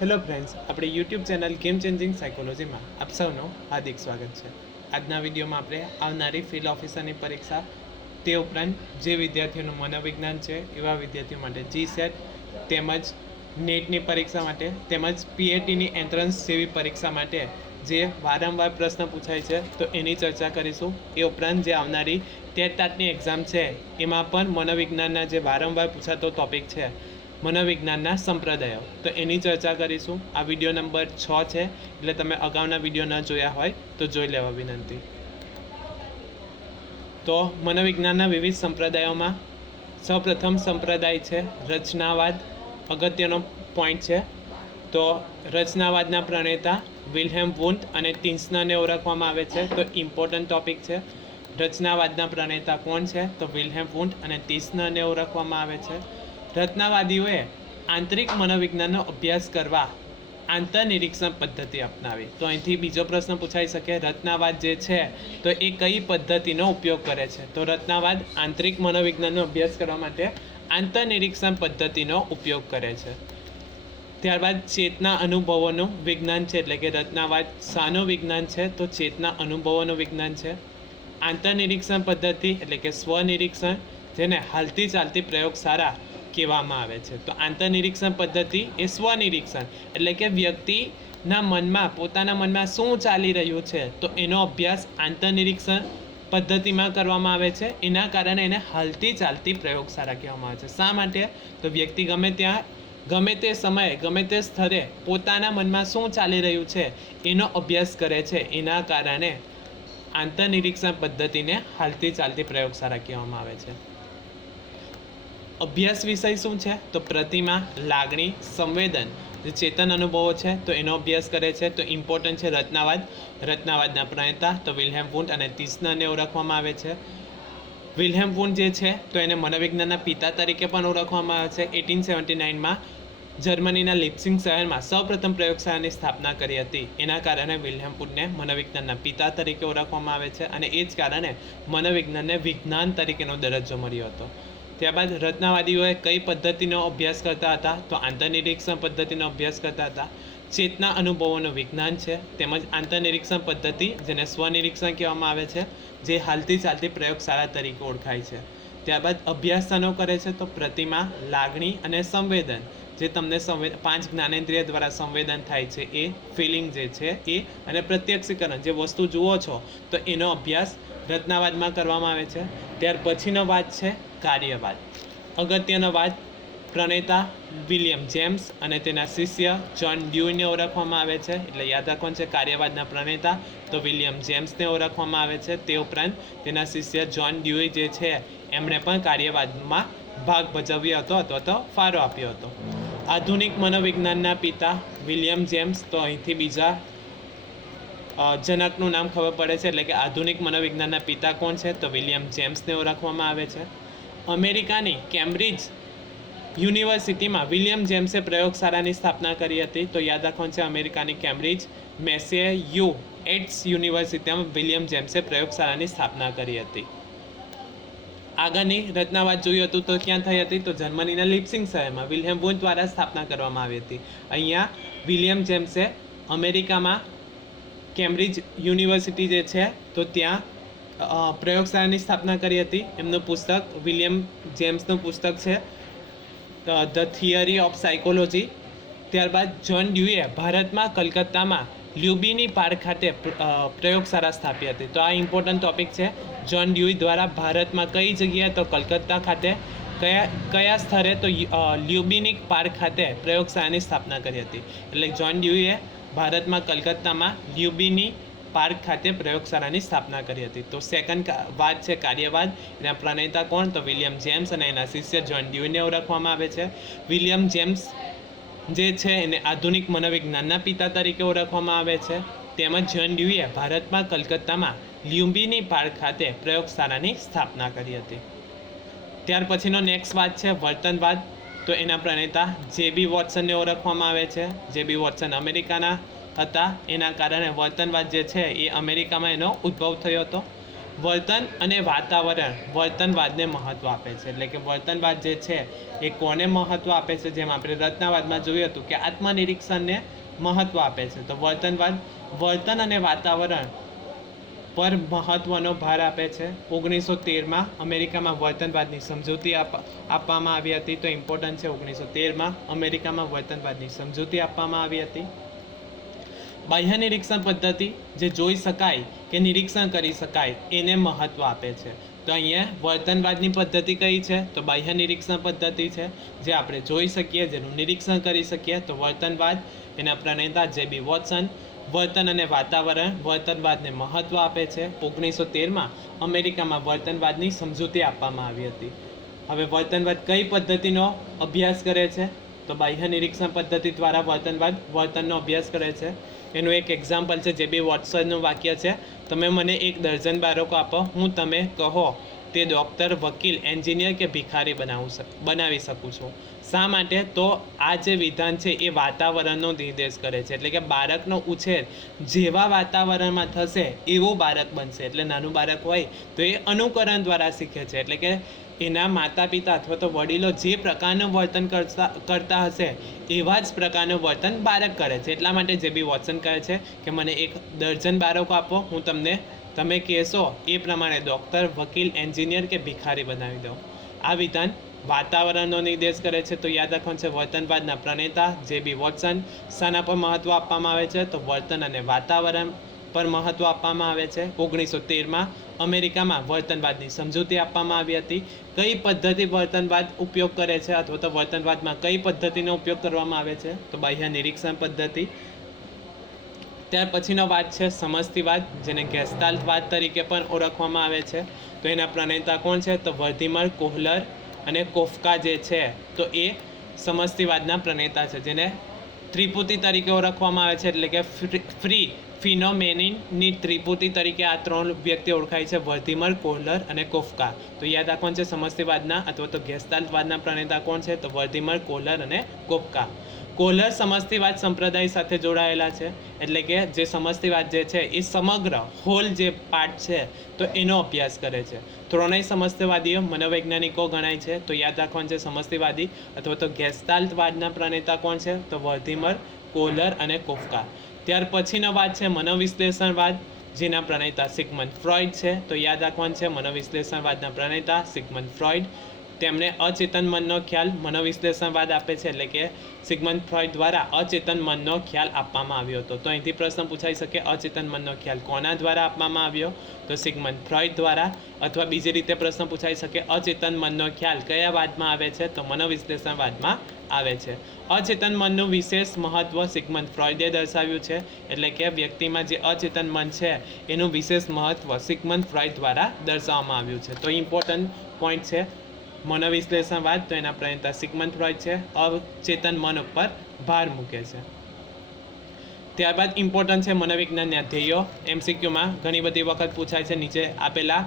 Hello friends, આપણી YouTube channel game changing સાયકોલોજીમાં આપ સૌનું હાર્દિક સ્વાગત છે. આજના વિડીયોમાં આપણે આવનારી ફિલ્ડ ઓફિસરની પરીક્ષા તે ઉપરાંત જે વિદ્યાર્થીઓનું મનોવિજ્ઞાન છે એવા વિદ્યાર્થીઓ માટે GSET તેમજ નેટની પરીક્ષા માટે તેમજ PATની એન્ટ્રન્સ જેવી પરીક્ષા માટે જે વારંવાર પ્રશ્ન પૂછાય છે તો એની ચર્ચા કરીશું. એ ઉપરાંત જે આવનારી ટેટની એક્ઝામ છે એમાં પણ મનોવિજ્ઞાનના જે વારંવાર પૂછાતો ટોપિક છે મનોવિજ્ઞાનના સંપ્રદાયો, તો એની ચર્ચા કરીશું. આ વિડીયો નંબર 6 છે, એટલે તમે અગાઉના વિડીયો ન જોયા હોય તો જોઈ લેવા વિનંતી. તો મનોવિજ્ઞાનના વિવિધ સંપ્રદાયોમાં સૌપ્રથમ સંપ્રદાય છે રચનાવાદ. અગત્યનો પોઈન્ટ છે. તો રચનાવાદના પ્રણેતા વિલ્હેમ વુન્ડ અને ટિન્સનરને ઓળખવામાં આવે છે. તો ઇમ્પોર્ટન્ટ ટોપિક છે. રચનાવાદના પ્રણેતા કોણ છે? તો વિલ્હેમ વુન્ડ અને ટિન્સનરને ઓળખવામાં આવે છે. રચનાવાદીઓએ આંતરિક મનોવિજ્ઞાનનો અભ્યાસ કરવા આંતરનિરીક્ષણ પદ્ધતિ અપનાવી. તો અહીંથી બીજો પ્રશ્ન પૂછાઈ શકે, રચનાવાદ જે છે તો એ કઈ પદ્ધતિનો ઉપયોગ કરે છે? તો રચનાવાદ આંતરિક મનોવિજ્ઞાનનો અભ્યાસ કરવા માટે આંતરનિરીક્ષણ પદ્ધતિનો ઉપયોગ કરે છે. ત્યારબાદ ચેતના અનુભવોનું વિજ્ઞાન છે, એટલે કે રચનાવાદ શાનું વિજ્ઞાન છે? તો ચેતના અનુભવોનું વિજ્ઞાન છે. આંતરનિરીક્ષણ પદ્ધતિ એટલે કે સ્વનિરીક્ષણ, જેને હાલતી ચાલતી પ્રયોગશાળા કહેવામાં આવે છે. તો આંતરનિરીક્ષણ પદ્ધતિ એ સ્વનિરીક્ષણ એટલે કે વ્યક્તિના મનમાં પોતાના મનમાં શું ચાલી રહ્યું છે તો એનો અભ્યાસ આંતરનિરીક્ષણ પદ્ધતિમાં કરવામાં આવે છે. એના કારણે એને હાલતી ચાલતી પ્રયોગશાળા કહેવામાં આવે છે. શા માટે? તો વ્યક્તિ ગમે ત્યાં ગમે તે સમયે ગમે તે સ્થળે પોતાના મનમાં શું ચાલી રહ્યું છે એનો અભ્યાસ કરે છે. એના કારણે આંતરનિરીક્ષણ પદ્ધતિને હાલતી ચાલતી પ્રયોગશાળા કહેવામાં આવે છે. અભ્યાસ વિષય શું છે? તો પ્રતિમા, લાગણી, સંવેદન, જે ચેતન અનુભવો છે તો એનો અભ્યાસ કરે છે. તો ઇમ્પોર્ટન્ટ છે રચનાવાદ. રચનાવાદના પ્રણેતા તો વિલ્હેમ વુન્ડ અને ટિન્સનરને ઓળખવામાં આવે છે. વિલ્હેમ વુન્ડ જે છે તો એને મનોવિજ્ઞાનના પિતા તરીકે પણ ઓળખવામાં આવે છે. 1879માં જર્મનીના લિપ્સિંગ શહેરમાં સૌપ્રથમ પ્રયોગશાળાની સ્થાપના કરી હતી. એના કારણે વિલ્હેમ વુન્ડને મનોવિજ્ઞાનના પિતા તરીકે ઓળખવામાં આવે છે અને એ જ કારણે મનોવિજ્ઞાનને વિજ્ઞાન તરીકેનો દરજ્જો મળ્યો હતો. ત્યારબાદ રચનાવાદીઓએ કઈ પદ્ધતિનો અભ્યાસ કરતા હતા? તો આંતરનિરીક્ષણ પદ્ધતિનો અભ્યાસ કરતા હતા. ચેતના અનુભવોનું વિજ્ઞાન છે, તેમજ આંતરનિરીક્ષણ પદ્ધતિ જેને સ્વનિરીક્ષણ કહેવામાં આવે છે, જે હાલતી ચાલતી પ્રયોગશાળા તરીકે ઓળખાય છે. ત્યારબાદ અભ્યાસ શાનો કરે છે? તો પ્રતિમા, લાગણી અને સંવેદન, જે તમને 5 જ્ઞાનેન્દ્રિય દ્વારા સંવેદન થાય છે એ, ફિલિંગ જે છે એ, અને પ્રત્યક્ષીકરણ, જે વસ્તુ જુઓ છો તો એનો અભ્યાસ રચનાવાદમાં કરવામાં આવે છે. ત્યાર પછીનો વાદ છે કાર્યવાદ. અગત્યનો વાદ પ્રણેતા વિલિયમ જેમ્સ અને તેના શિષ્ય જ્હોન ડ્યુઈને ઓળખવામાં આવે છે. એટલે યાદ રાખવાનું છે, કાર્યવાદના પ્રણેતા તો વિલિયમ જેમ્સને ઓળખવામાં આવે છે. તે ઉપરાંત તેના શિષ્ય જ્હોન ડ્યુઈ જે છે એમણે પણ કાર્યવાદમાં ભાગ ભજવ્યો હતો અથવા તો ફાળો આપ્યો હતો. આધુનિક મનોવિજ્ઞાનના પિતા વિલિયમ જેમ્સ, તો અહીંથી બીજા જનકનું નામ ખબર પડે છે, એટલે કે આધુનિક મનોવિજ્ઞાનના પિતા કોણ છે? તો વિલિયમ જેમ્સને ઓળખવામાં આવે છે. અમેરિકાની કેમ્બ્રિજ યુનિવર્સિટીમાં વિલિયમ જેમ્સે પ્રયોગશાળાની સ્થાપના કરી હતી. તો યાદ રાખવાનું છે, અમેરિકાની કેમ્બ્રિજ મેસેચ્યુસેટ્સ યુનિવર્સિટીમાં વિલિયમ જેમ્સે પ્રયોગશાળાની સ્થાપના કરી હતી. આગળની રચનાવાદ જોયું હતું તો ક્યાં થઈ હતી? તો જર્મનીના લિપ્સિંગ શહેરમાં વિલ્હેમ વુન્ડ દ્વારા સ્થાપના કરવામાં આવી હતી. અહીંયા વિલિયમ જેમ્સે અમેરિકામાં કેમ્બ્રિજ યુનિવર્સિટી જે છે તો ત્યાં પ્રયોગશાળાની સ્થાપના કરી હતી. એમનું પુસ્તક, વિલિયમ જેમ્સનું પુસ્તક છે ધ થિયરી ઓફ સાયકોલોજી. ત્યારબાદ જ્હોન ડ્યુએ ભારતમાં કલકત્તામાં લ્યુબિની પાર્ક ખાતે પ્રયોગશાળા સ્થાપી હતી. તો આ ઇમ્પોર્ટન્ટ ટોપિક છે. જ્હોન ડ્યુઈ દ્વારા ભારતમાં કઈ જગ્યાએ? તો કલકત્તા ખાતે. કયા સ્થળે? તો લ્યુબિનિક પાર્ક ખાતે પ્રયોગશાળાની સ્થાપના કરી હતી. એટલે જ્હોન ડ્યુઈએ ભારતમાં કલકત્તામાં લ્યુબિની પાર્ક ખાતે પ્રયોગશાળાની સ્થાપના કરી હતી. તો સેકન્ડ વાદ છે કાર્યવાદ. એના પ્રણેતા કોણ? તો વિલિયમ જેમ્સ અને એના શિષ્ય જ્હોન ડ્યુઈને ઓળખવામાં આવે છે. વિલિયમ જેમ્સ જે છે એને આધુનિક મનોવિજ્ઞાનના પિતા તરીકે ઓળખવામાં આવે છે. તેમજ જ્હોન ડ્યુએ ભારતમાં કલકત્તામાં લ્યુમ્બિની પાર્ક ખાતે પ્રયોગશાળાની સ્થાપના કરી હતી. ત્યાર પછીનો નેક્સ્ટ વાદ છે વર્તનવાદ. તો એના પ્રણેતા જે.બી. વોટસનને ઓળખવામાં આવે છે. જે.બી. વોટસન અમેરિકાના હતા. એના કારણે વર્તનવાદ જે છે એ અમેરિકામાં એનો ઉદ્ભવ થયો હતો. વર્તન અને વાતાવરણ વર્તનવાદને મહત્ત્વ આપે છે. એટલે કે વર્તનવાદ જે છે એ કોને મહત્ત્વ આપે છે? જેમ આપણે રચનાવાદમાં જોયું હતું કે આત્મનિરીક્ષણને મહત્ત્વ આપે છે. તો વર્તનવાદ વર્તન અને વાતાવરણ પર મહત્ત્વનો ભાર આપે છે. 1913માં અમેરિકામાં વર્તનવાદની સમજૂતી આપવામાં આવી હતી. તો ઇમ્પોર્ટન્ટ છે, 1913માં અમેરિકામાં વર્તનવાદની સમજૂતી આપવામાં આવી હતી. બાહ્ય નિરીક્ષણ પદ્ધતિ જે જોઈ શકાય કે નિરીક્ષણ કરી શકાય એને મહત્ત્વ આપે છે. તો અહીંયા વર્તનવાદની પદ્ધતિ કઈ છે? તો બાહ્ય નિરીક્ષણ પદ્ધતિ છે, જે આપણે જોઈ શકીએ, જેનું નિરીક્ષણ કરી શકીએ. તો વર્તનવાદ, એના પ્રણેતા જે.બી. વોટસન. વર્તન અને વાતાવરણ વર્તનવાદને મહત્ત્વ આપે છે. 1913માં અમેરિકામાં વર્તનવાદની સમજૂતી આપવામાં આવી હતી. હવે વર્તનવાદ કઈ પદ્ધતિનો અભ્યાસ કરે છે? તો બાહ્ય નિરીક્ષણ પદ્ધતિ દ્વારા વર્તનવાદ વર્તનનો અભ્યાસ કરે છે. એનું એક એક્ઝામ્પલ છે જે.બી. વોટસનનું વાક્ય છે, તમે મને 1 દર્જન બાળકો આપો, હું તમે કહો તે ડૉક્ટર, વકીલ, એન્જિનિયર કે ભિખારી બનાવી શકું છું. શા માટે? તો આ જે વિધાન છે એ વાતાવરણનો નિર્દેશ કરે છે. એટલે કે બાળકનો ઉછેર જેવા વાતાવરણમાં થશે એવું બાળક બનશે. એટલે નાનું બાળક હોય તો એ અનુકરણ દ્વારા શીખે છે. એટલે કે એના માતા પિતા અથવા તો વડીલો જે પ્રકારનું વર્તન કરતા હશે એવા જ પ્રકારનું વર્તન બાળક કરે છે. એટલા માટે જે.બી. વોટસન કહે છે કે મને 1 દર્જન બાળકો આપો, હું તમે કહેશો એ પ્રમાણે ડૉક્ટર, વકીલ, એન્જિનિયર કે ભિખારી બનાવી દો. આ વિધાન વાતાવરણનો નિર્દેશ કરે છે. તો યાદ રાખવાનું છે વર્તનવાદના પ્રણેતા જે.બી. વોટસન. શાના પર મહત્ત્વ આપવામાં આવે છે? તો વર્તન અને વાતાવરણ પર મહત્ત્વ આપવામાં આવે છે. 1913માં અમેરિકામાં વર્તનવાદની સમજૂતી આપવામાં આવી હતી. કઈ પદ્ધતિ વર્તનવાદ ઉપયોગ કરે છે, અથવા તો વર્તનવાદમાં કઈ પદ્ધતિનો ઉપયોગ કરવામાં આવે છે? તો બાહ્ય નિરીક્ષણ પદ્ધતિ. ત્યાર પછીનો વાદ છે સમષ્ટિવાદ, જેને ગેસ્ટાલ્ટવાદ તરીકે પણ ઓળખવામાં આવે છે. તો એના પ્રણેતા કોણ છે? તો વર્ધીમર, કોહલર અને કોફકા જે છે તો એ સમષ્ટિવાદના પ્રણેતા છે, જેને ત્રિપુટી તરીકે ઓળખવામાં આવે છે. એટલે કે ફ્રી ફિનોમેનની ત્રિપુટી તરીકે આ 3 વ્યક્તિ ઓળખાય છે, વર્ધીમર, કોહલર અને કોફકા. તો યાદ રાખવાનું છે સમષ્ટિવાદના અથવા તો ગેસ્ટાલ્ટવાદના પ્રણેતા કોણ છે? તો વર્ધીમર, કોહલર અને કોફકા. કોહલર સમષ્ટિવાદ સંપ્રદાય સાથે જોડાયેલા છે. એટલે કે જે સમષ્ટિવાદ જે છે એ સમગ્ર હોલ જે પાર્ટ છે તો એનો અભ્યાસ કરે છે. ત્રણેય સમષ્ટિવાદીઓ મનોવૈજ્ઞાનિકો ગણાય છે. તો યાદ રાખવાનું છે સમષ્ટિવાદી અથવા તો ગેસ્ટાલ્ટવાદના પ્રણેતા કોણ છે? તો વર્ધીમર, કોહલર અને કોફકા. ત્યાર પછીનો વાદ છે મનોવિશ્લેષણવાદ, જેના પ્રણેતા સિગમન્ડ ફ્રોઈડ છે. તો યાદ રાખવાનું છે મનોવિશ્લેષણવાદના પ્રણેતા સિગમન્ડ ફ્રોઈડ. તેમણે અચેતન મનનો ખ્યાલ મનોવિશ્લેષણવાદ આપે છે. એટલે કે સિગમન્ડ ફ્રોઈડ દ્વારા અચેતન મનનો ખ્યાલ આપવામાં આવ્યો હતો. તો અહીંથી પ્રશ્ન પૂછાઈ શકે, અચેતન મનનો ખ્યાલ કોના દ્વારા આપવામાં આવ્યો? તો સિગમન્ડ ફ્રોઈડ દ્વારા. અથવા બીજી રીતે પ્રશ્ન પૂછાઈ શકે, અચેતન મનનો ખ્યાલ કયા વાદમાં આવે છે? તો મનોવિશ્લેષણવાદમાં આવે છે. અચેતન મનનું વિશેષ મહત્વ સિગમન્ડ ફ્રોઈડે દર્શાવ્યું છે. એટલે કે વ્યક્તિમાં જે અચેતન મન છે એનું વિશેષ મહત્વ સિગમન્ડ ફ્રોઈડ દ્વારા દર્શાવવામાં આવ્યું છે. તો ઇમ્પોર્ટન્ટ પોઈન્ટ છે મનોવિશ્લેષણવાદ. તો એના પ્રણેતા સિગમન્ડ ફ્રોઈડ છે. અચેતન મન ઉપર ભાર મૂકે છે. ત્યારબાદ ઇમ્પોર્ટન્ટ છે મનોવિજ્ઞાનના ધ્યેયો. MCQમાં ઘણી બધી વખત પૂછાય છે, નીચે આપેલા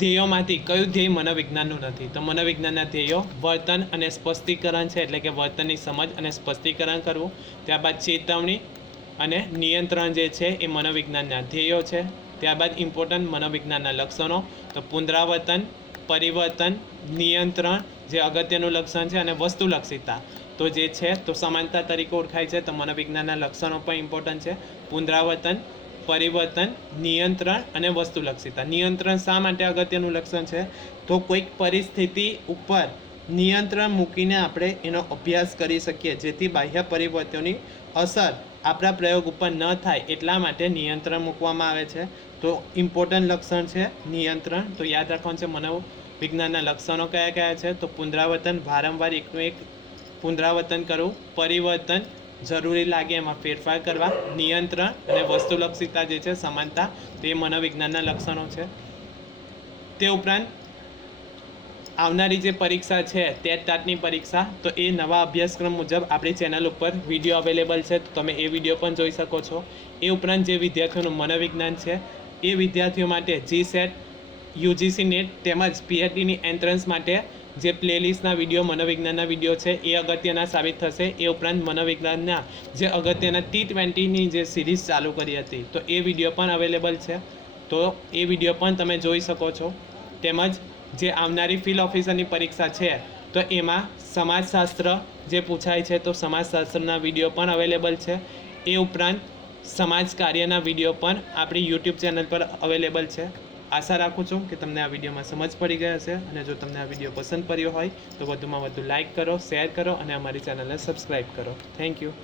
ધ્યેયોમાંથી કયું ધ્યેય મનોવિજ્ઞાનનું નથી? તો મનોવિજ્ઞાનના ધ્યેયો વર્તન અને સ્પષ્ટીકરણ છે. એટલે કે વર્તનની સમજ અને સ્પષ્ટીકરણ કરવું. ત્યારબાદ ચેતવણી અને નિયંત્રણ જે છે એ મનોવિજ્ઞાનના ધ્યેયો છે. ત્યારબાદ ઇમ્પોર્ટન્ટ મનોવિજ્ઞાનના લક્ષણો. તો પુનરાવર્તન, પરિવર્તન, નિયંત્રણ જે અગત્યનું લક્ષણ છે, અને વસ્તુલક્ષિતા તો જે છે તો સમાનતા તરીકે ઓળખાય છે. તો મનોવિજ્ઞાનના લક્ષણો પણ ઇમ્પોર્ટન્ટ છે. પુનરાવર્તન, પરિવર્તન, નિયંત્રણ અને વસ્તુલક્ષિતા. નિયંત્રણ શા માટે અગત્યનું લક્ષણ છે? તો કોઈક પરિસ્થિતિ ઉપર નિયંત્રણ મૂકીને આપણે એનો અભ્યાસ કરી શકીએ, જેથી બાહ્ય પરિવર્તનોની અસર આપણા પ્રયોગ ઉપર ન થાય એટલા માટે નિયંત્રણ મૂકવામાં આવે છે. તો ઇમ્પોર્ટન્ટ લક્ષણ છે નિયંત્રણ. તો યાદ રાખવાનું છે મનોવિજ્ઞાનના લક્ષણો કયા કયા છે? તો પુનરાવર્તન, વારંવાર એકનું એક પુનરાવર્તન કરવું, પરિવર્તન, જરૂરી લાગે એમાં ફેરફાર કરવા, નિયંત્રણ અને વસ્તુલક્ષિતા જે છે સમાનતા, તો એ મનોવિજ્ઞાનના લક્ષણો છે. તે ઉપરાંત આવનારી જે પરીક્ષા છે ટેટની પરીક્ષા, તો એ નવા અભ્યાસક્રમ મુજબ આપણી ચેનલ ઉપર વિડીયો અવેલેબલ છે, તો તમે એ વિડીયો પણ જોઈ શકો છો. એ ઉપરાંત જે વિદ્યાર્થીઓનું મનોવિજ્ઞાન છે એ વિદ્યાર્થીઓ માટે GSET, UGC NET તેમજ PhDની એન્ટ્રન્સ માટે જે પ્લેલિસ્ટના વિડીયો મનોવિજ્ઞાનના વિડીયો છે એ અગત્યના સાબિત થશે. એ ઉપરાંત મનોવિજ્ઞાનના જે અગત્યના T20ની જે સિરીઝ ચાલુ કરી હતી તો એ વિડીયો પણ અવેલેબલ છે. તો તો એ વિડીયો પણ તમે જોઈ શકો છો. તેમજ જે આવનારી ફિલ્ડ ઓફિસરની પરીક્ષા છે તો એમાં સમાજશાસ્ત્ર જે પૂછાય છે તો સમાજશાસ્ત્રના વિડીયો પણ અવેલેબલ છે. એ ઉપરાંત સમાજ કાર્યના વિડીયો પણ આપણી યુટ્યુબ ચેનલ પર અવેલેબલ છે. આશા રાખું છું કે તમને આ વિડીયોમાં સમજ પડી ગઈ હશે, અને જો તમને આ વિડીયો પસંદ પડ્યો હોય તો વધુમાં વધુ લાઇક કરો, શેર કરો અને અમારી ચેનલને સબસ્ક્રાઈબ કરો. Thank you.